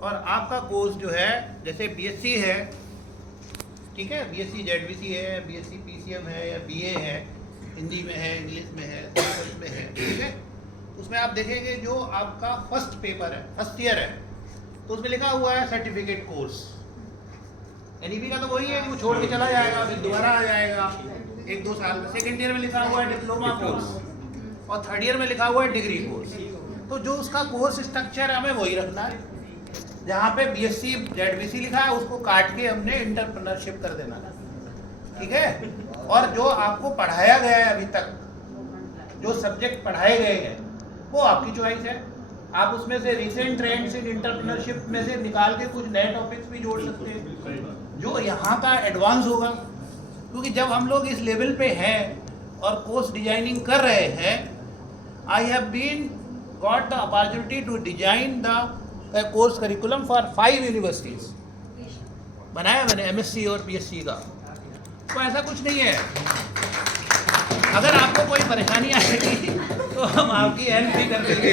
और आपका कोर्स जो है जैसे बीएससी है, ठीक है, बीएससी जेडबीसी है, बीएससी पीसीएम है या बीए है, हिंदी में है, इंग्लिश में है, संस्कृत में है, ठीक है। उसमें आप देखेंगे जो आपका फर्स्ट पेपर है, फर्स्ट ईयर है, तो उसमें लिखा हुआ है सर्टिफिकेट कोर्स। एनईपी का तो वही है कि वो छोड़ के चला जाएगा, फिर दोबारा आ जाएगा 1-2 साल में। सेकेंड ईयर में लिखा हुआ है डिप्लोमा कोर्स और थर्ड ईयर में लिखा हुआ है डिग्री कोर्स। तो जो उसका कोर्स स्ट्रक्चर है हमें वही रखना है। जहाँ पे बीएससी जेडबीसी लिखा है उसको काट के हमने एंटरप्रेन्योरशिप कर देना है, ठीक है। और जो आपको पढ़ाया गया है अभी तक, जो सब्जेक्ट पढ़ाए गए हैं वो आपकी चॉइस है। आप उसमें से रिसेंट ट्रेंड्स इन एंटरप्रेन्योरशिप में से निकाल के कुछ नए टॉपिक्स भी जोड़ सकते हैं जो यहाँ का एडवांस होगा। क्योंकि जब हम लोग इस लेवल पे हैं और कोर्स डिजाइनिंग कर रहे हैं, I have been got the opportunity to design the course curriculum for 5 universities. बनाया मैंने एमएससी और पीएससी का। तो ऐसा कुछ नहीं है। अगर आपको कोई परेशानी आएगी तो हम आपकी हेल्प भी कर देंगे।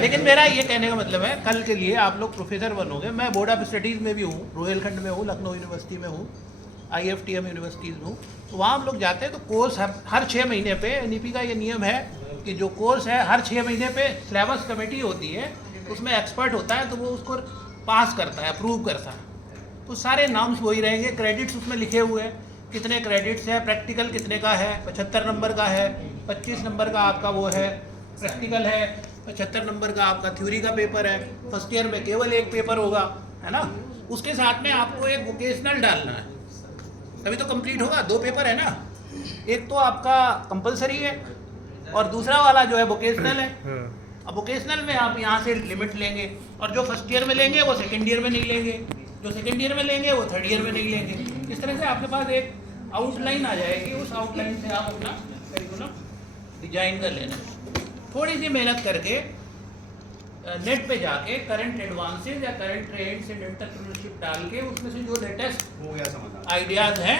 लेकिन मेरा ये कहने का मतलब है, कल के लिए आप लोग प्रोफेसर बनोगे। मैं बोर्ड ऑफ स्टडीज़ में भी हूँ, रोहिलखंड में हूँ, लखनऊ यूनिवर्सिटी में हूँ, IFTM यूनिवर्सिटीज़ में हूँ। तो वहाँ हम लोग जाते हैं तो कोर्स हर 6 महीने पे, एनईपी का ये नियम है कि जो कोर्स है हर 6 महीने पे सिलेबस कमेटी होती है, उसमें एक्सपर्ट होता है तो वो उसको पास करता है, अप्रूव करता है। तो सारे नाम्स वही रहेंगे, क्रेडिट्स उसमें लिखे हुए हैं, कितने क्रेडिट्स हैं, प्रैक्टिकल कितने का है, 75 नंबर का है, 25 नंबर का आपका वो है प्रैक्टिकल है, 75 नंबर का आपका थ्योरी का पेपर है। फर्स्ट ईयर में केवल एक पेपर होगा, है ना। उसके साथ में आपको एक वोकेशनल डालना है, तभी तो कंप्लीट होगा। 2 पेपर है ना, एक तो आपका कंपलसरी है और दूसरा वाला जो है वोकेशनल है। अब वोकेशनल में आप यहाँ से लिमिट लेंगे और जो फर्स्ट ईयर में लेंगे वो सेकेंड ईयर में नहीं लेंगे, जो सेकेंड ईयर में लेंगे वो थर्ड ईयर में नहीं लेंगे। इस तरह से आपके पास एक आउटलाइन आ जाएगी, उस आउटलाइन से आप अपना करिकुलम डिजाइन कर लेना। थोड़ी सी मेहनत करके नेट पे जाके करंट एडवांसेस या करंट ट्रेंड्स इन एंटरप्रेन्योरशिप डाल के उसमें से जो लेटेस्ट आइडियाज़ हैं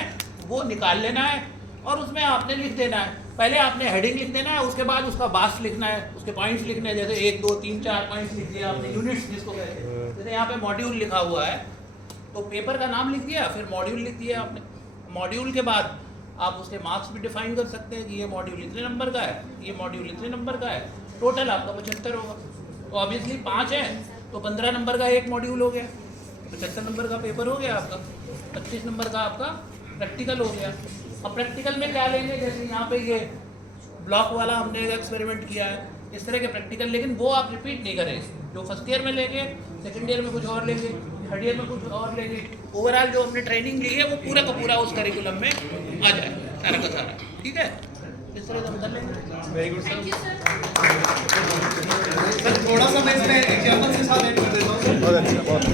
वो निकाल लेना है और उसमें आपने लिख देना है। पहले आपने हेडिंग लिख देना है, उसके बाद उसका बास लिखना है, उसके पॉइंट्स लिखने हैं। जैसे 1, 2, 3, 4 पॉइंट्स लिख दिया आपने, यूनिट्स जिसको कहते हैं। जैसे यहाँ पे मॉड्यूल लिखा हुआ है तो पेपर का नाम लिख दिया, फिर मॉड्यूल लिख दिया आपने। मॉड्यूल के बाद आप उसके मार्क्स भी डिफाइन कर सकते हैं कि ये मॉड्यूल इतने नंबर का है, ये मॉड्यूल इतने नंबर का है। टोटल आपका 75 होगा। तो ऑब्वियसली 5 है तो 15 नंबर का एक मॉड्यूल हो गया, 75 नंबर का पेपर हो गया आपका, 25 नंबर का आपका प्रैक्टिकल हो गया। अब प्रैक्टिकल में क्या लेंगे, जैसे यहाँ पे ये ब्लॉक वाला हमने एक एक्सपेरिमेंट किया है, इस तरह के प्रैक्टिकल, लेकिन वो आप रिपीट नहीं करें। जो फर्स्ट ईयर में लेंगे, सेकंड ईयर में कुछ और लेंगे, थर्ड ईयर में कुछ और लेंगे। ओवरऑल जो हमने ट्रेनिंग ली है वो पूरा का पूरा उस करिकुलम में आ जाए, सारा का सारा, ठीक है। इस तरह से हम कर लेंगे। Very good sir. थोड़ा सा मैं इसमें एग्जाम्पल के साथ ऐड कर देता हूँ।